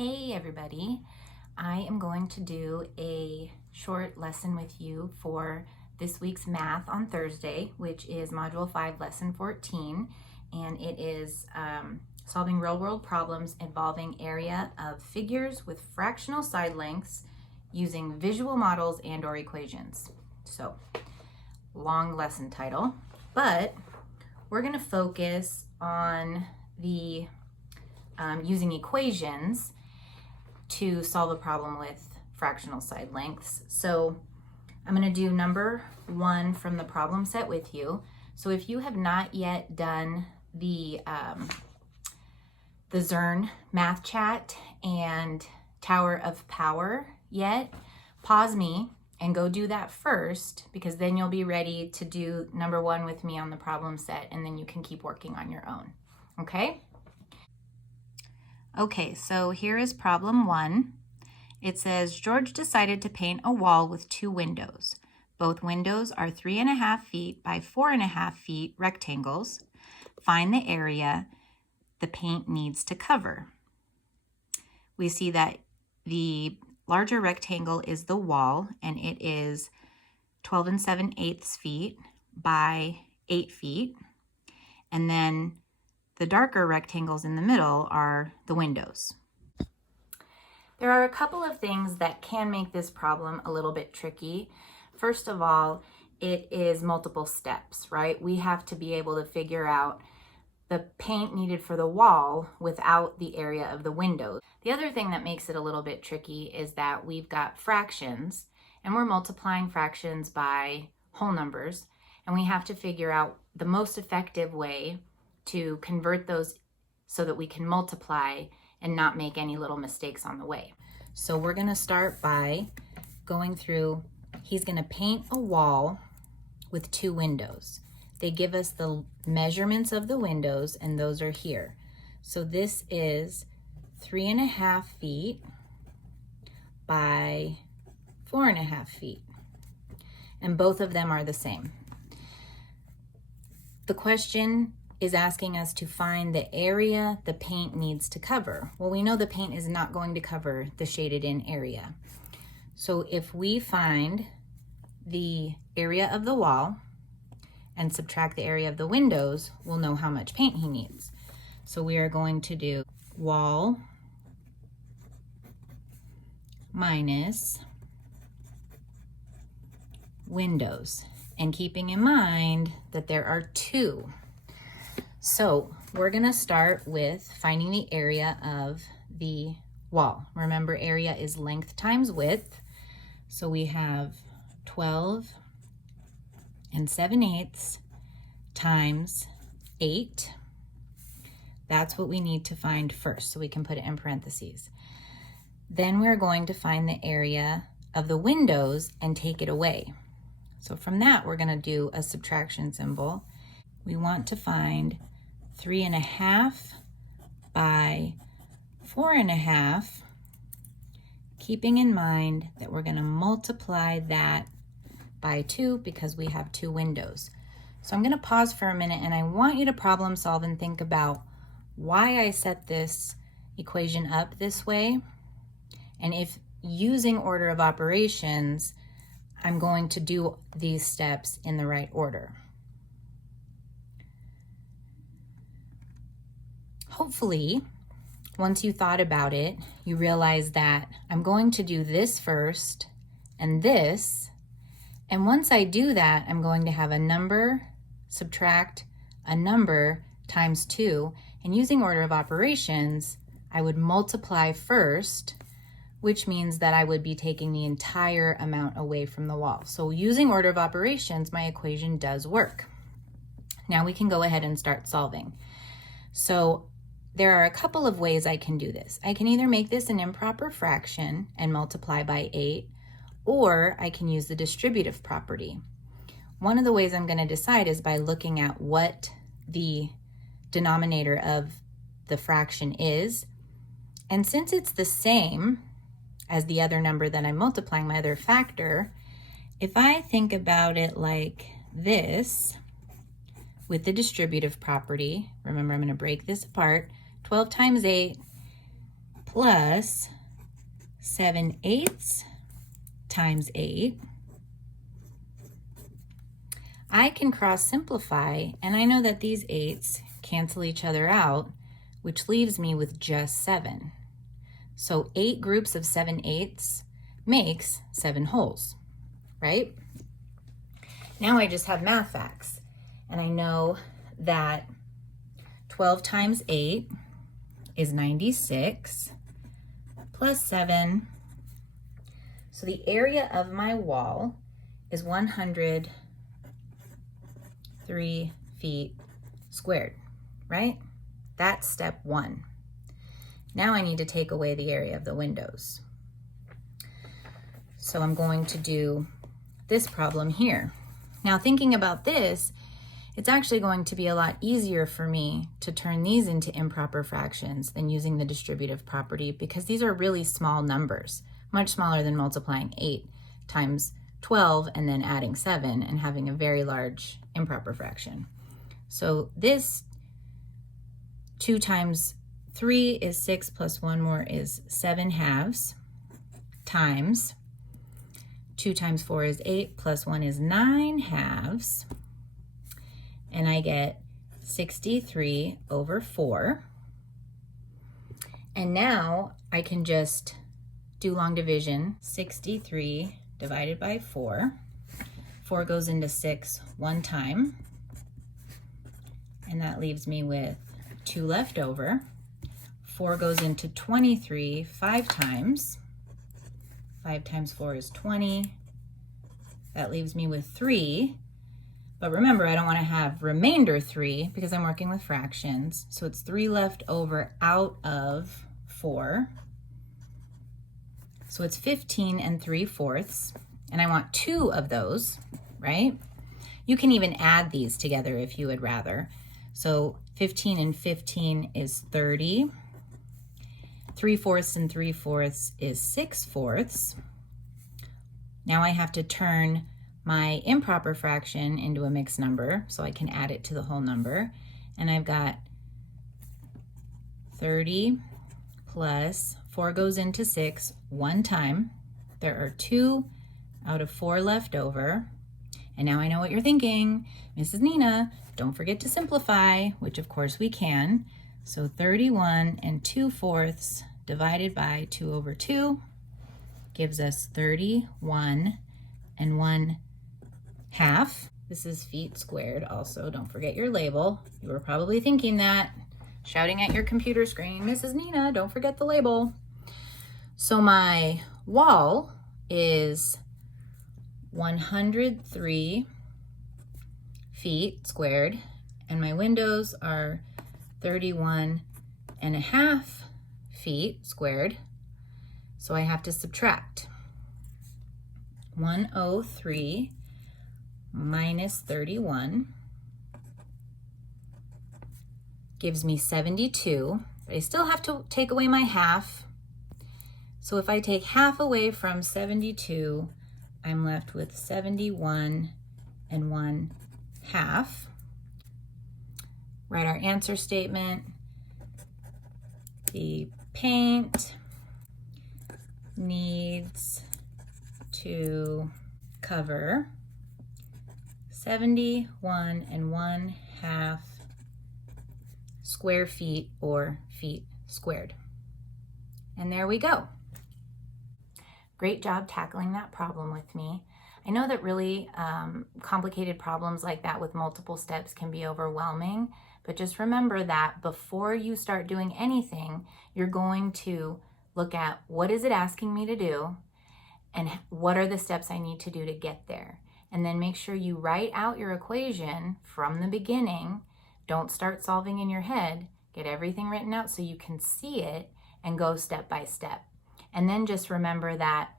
Hey everybody, I am going to do a short lesson with you for this week's math on Thursday, which is Module 5, Lesson 14, and it is solving real-world problems involving area of figures with fractional side lengths using visual models and or equations. So, long lesson title, but we're going to focus on the using equations to solve a problem with fractional side lengths. So I'm going to do number 1 from the problem set with you. So if you have not yet done the Zern math chat and Tower of Power yet, pause me and go do that first, because then you'll be ready to do number 1 with me on the problem set, and then you can keep working on your own. Okay? Okay, so here is problem 1. It says, George decided to paint a wall with 2 windows. Both windows are 3.5 feet by 4.5 feet rectangles. Find the area the paint needs to cover. We see that the larger rectangle is the wall, and it is 12 7/8 feet by 8 feet. And then the darker rectangles in the middle are the windows. There are a couple of things that can make this problem a little bit tricky. First of all, it is multiple steps, right? We have to be able to figure out the paint needed for the wall without the area of the windows. The other thing that makes it a little bit tricky is that we've got fractions, and we're multiplying fractions by whole numbers, and we have to figure out the most effective way to convert those so that we can multiply and not make any little mistakes on the way. So we're going to start by going through, he's going to paint a wall with 2 windows. They give us the measurements of the windows, and those are here. So this is 3.5 feet by 4.5 feet. And both of them are the same. The question is asking us to find the area the paint needs to cover. Well, we know the paint is not going to cover the shaded in area. So if we find the area of the wall and subtract the area of the windows, we'll know how much paint he needs. So we are going to do wall minus windows, and keeping in mind that there are 2. So we're going to start with finding the area of the wall. Remember, area is length times width. So we have 12 7/8 times 8. That's what we need to find first, so we can put it in parentheses. Then we're going to find the area of the windows and take it away. So from that, we're going to do a subtraction symbol. We want to find 3.5 by 4.5, keeping in mind that we're going to multiply that by 2 because we have 2 windows. So I'm going to pause for a minute, and I want you to problem solve and think about why I set this equation up this way, and if using order of operations, I'm going to do these steps in the right order. Hopefully, once you thought about it, you realize that I'm going to do this first and this, and once I do that, I'm going to have a number subtract a number times 2, and using order of operations, I would multiply first, which means that I would be taking the entire amount away from the wall. So using order of operations, my equation does work. Now we can go ahead and start solving. So there are a couple of ways I can do this. I can either make this an improper fraction and multiply by 8, or I can use the distributive property. One of the ways I'm going to decide is by looking at what the denominator of the fraction is. And since it's the same as the other number that I'm multiplying, my other factor, if I think about it like this, with the distributive property, remember I'm going to break this apart, 12 times 8 plus 7/8 times 8. I can cross simplify, and I know that these 8s cancel each other out, which leaves me with just 7. So 8 groups of 7/8 makes 7 wholes, right? Now I just have math facts, and I know that 12 times 8 is 96 plus 7. So the area of my wall is 103 feet squared, right? That's step 1. Now I need to take away the area of the windows. So I'm going to do this problem here. Now thinking about this, it's actually going to be a lot easier for me to turn these into improper fractions than using the distributive property, because these are really small numbers, much smaller than multiplying 8 times 12 and then adding 7 and having a very large improper fraction. So this 2 times 3 is 6 plus 1 more is 7/2 times 2 times 4 is 8 plus 1 is 9/2. And I get 63/4. And now I can just do long division. 63 divided by 4. 4 goes into 6 one time. And that leaves me with 2 left over. 4 goes into 23 5 times. 5 times 4 is 20. That leaves me with 3. But remember, I don't want to have remainder 3 because I'm working with fractions. So it's 3 left over out of 4. So it's 15 3/4. And I want 2 of those, right? You can even add these together if you would rather. So 15 and 15 is 30. 3/4 and 3/4 is 6/4. Now I have to turn my improper fraction into a mixed number so I can add it to the whole number. And I've got 30 plus 4 goes into 6 one time. There are 2 out of 4 left over. And now I know what you're thinking. Mrs. Nina, don't forget to simplify, which of course we can. So 31 2/4 divided by 2/2 gives us 31 1/2. This is feet squared also. Don't forget your label. You were probably thinking that, shouting at your computer screen, Mrs. Nina, don't forget the label. So my wall is 103 feet squared, and my windows are 31.5 feet squared. So I have to subtract. 103 minus 31 gives me 72, but I still have to take away my half. So if I take half away from 72, I'm left with 71 1/2. Write our answer statement. The paint needs to cover 71 1/2 square feet or feet squared. And there we go. Great job tackling that problem with me. I know that really complicated problems like that with multiple steps can be overwhelming, but just remember that before you start doing anything, you're going to look at what is it asking me to do and what are the steps I need to do to get there. And then make sure you write out your equation from the beginning. Don't start solving in your head. Get everything written out so you can see it and go step by step. And then just remember that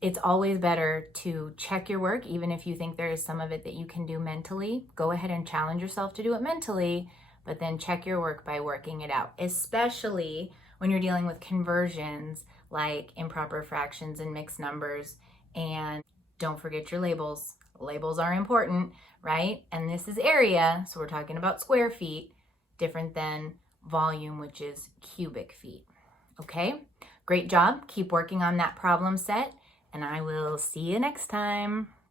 it's always better to check your work, even if you think there is some of it that you can do mentally. Go ahead and challenge yourself to do it mentally, but then check your work by working it out, especially when you're dealing with conversions like improper fractions and mixed numbers. And don't forget your labels. Labels are important, right? And this is area, so we're talking about square feet, different than volume, which is cubic feet. Okay, great job. Keep working on that problem set, and I will see you next time.